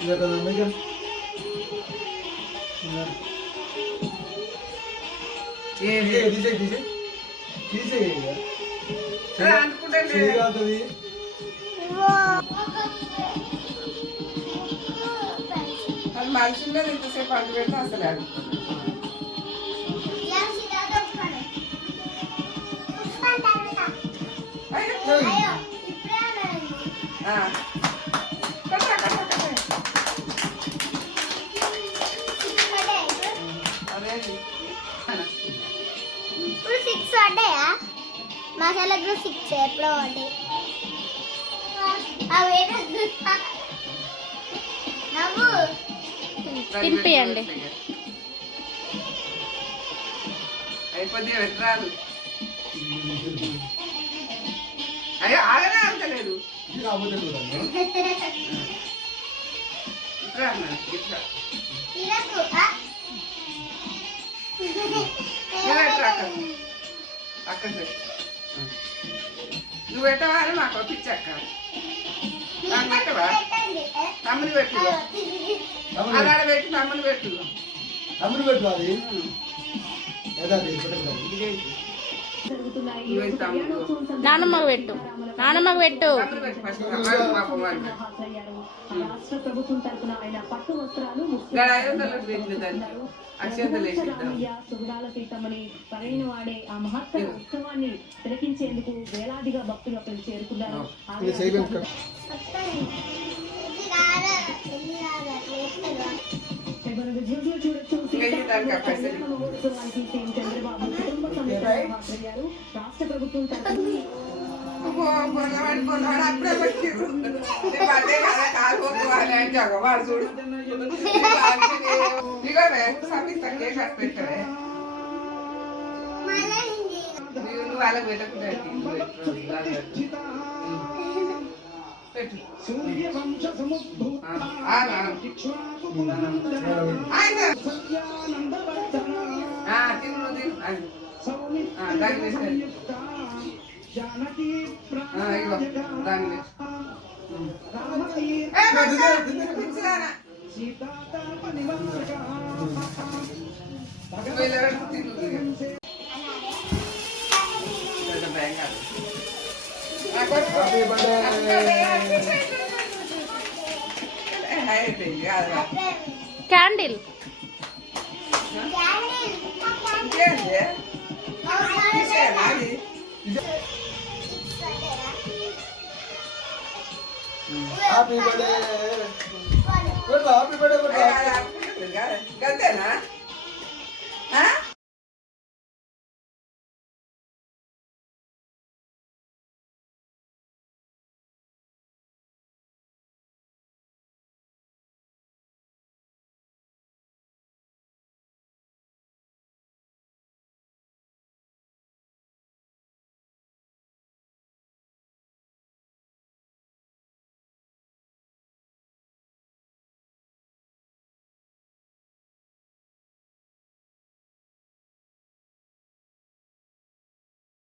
Ya kan megan. తీసేయ చేయగలుగుతుంది అది మనుషుల్లో ఇంతసేపు అంటు పెడితే అసలు ఇప్పుడు 6 పడ్డాయా మసాలా కూడా 6 ఎప్పుడో పడ్డాయి నవ్వు తినిపియండి అయిపోద్ది పెట్టరాదు అయ్యో ఆగనే అంతలేదు ఇట్లా అన్నాడు ఇట్లా అక్క నువ్వు పెట్టవా అని మాకు పిచ్చక్క నన్ను పెట్టవా తమ్ముని పెట్టు అలా పెట్టి తమ్ముని పెట్టు తమ్ముడు పెట్టు అది నానమ్మకు పెట్టు నానమ్మకు పెట్టు రాష్ట్ర ప్రభుత్వం తరపున ఆయన పట్టు వస్త్రాలు సుగుణాల సీతమ్మని పరైన వాడే ఆ మహత్తర ఉత్సవాన్ని తిలకించేందుకు వేలాదిగా భక్తులు అక్కడికి చేరుకున్నారు. విజువల్స్ చూడొచ్చు మహోత్సవానికి సీఎం చంద్రబాబు కుటుంబ సమేత హాజరయ్యారు. రాష్ట్ర ప్రభుత్వం తరపున అప్పుడే పెట్టిరు జగవాడు చూడు ఇగో సమీత కేక్ అట్టు పెట్టవే నువ్వు వాళ్ళకి పెట్టకుండా పెట్టు తిను దాన్ని ఇగో దాన్ని candle happy birthday happy birthday గంతేనా